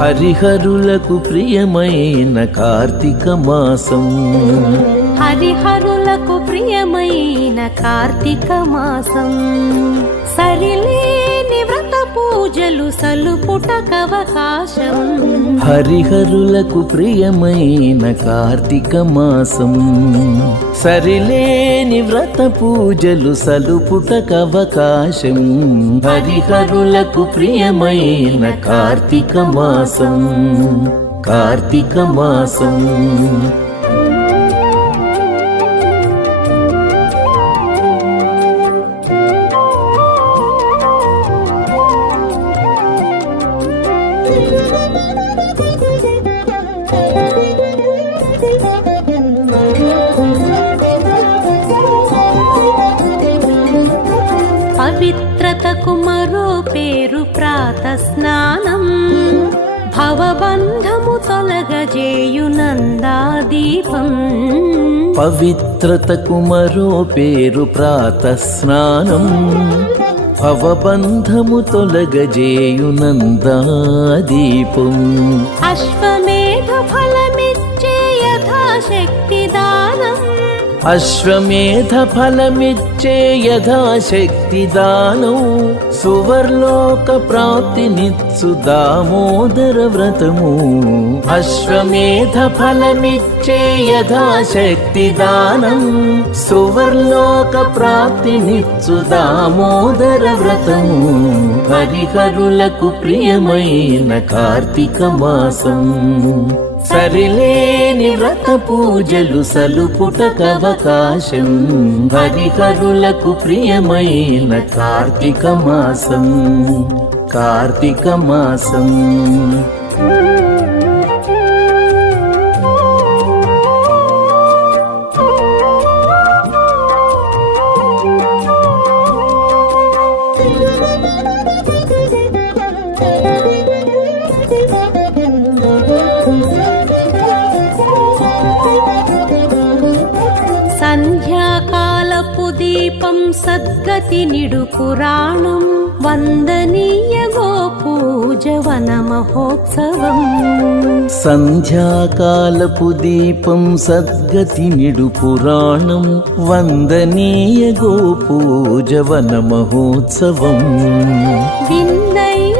హరిహరులకు ప్రియమైన కార్తీక మాసం. హరిహరులకు ప్రియమైన కార్తీక మాసం. సరిలేని వ్రత పూజలు సలుపుటకవకాశం. హరిహరులకు ప్రియమైన కార్తీక మాసం. సరిలేని వ్రత పూజలు సలుపుటకవకాశం. హరిహరులకు ప్రియమైన కార్తీక మాసం. కార్తీక మాసం. పవిత్రతకు మరో పేరు ప్రాత స్నానం. భవబంధము తొలగజేయు నందాదీపం. పవిత్రతకు మరో పేరు ప్రాత స్నానం. భవబంధము తొలగజేయు నందాదీపం. అశ్వమేధ ఫలమిచ్చే యథాశక్తి దానం. అశ్వమేధ ఫలమిచ్చే యథాశక్తి దానం. సువర్లోక ప్రాప్తినిచ్చు దామోదర వ్రతము. అశ్వమేధ ఫలమిచ్చే యథాశక్తి దానం. సువర్లోక ప్రాప్తినిచ్చు దామోదర వ్రతము. హరిహరులకు ప్రియమైన కార్తీక మాసం. సరిలేని వ్రత పూజలు సలుపుటకవకాశం. హరిహరులకు ప్రియమైన కార్తీక మాసం. కార్తీక మాసం. సంధ్యాకాలపు దీపం సద్గతి నిడు పురాణం. వందనీయ గోపూజవన మహోత్సవం. సంధ్యాకాలపు దీపం సద్గతి నిడు పురాణం. వందనీయ గోపూజవన మహోత్సవం. విందైన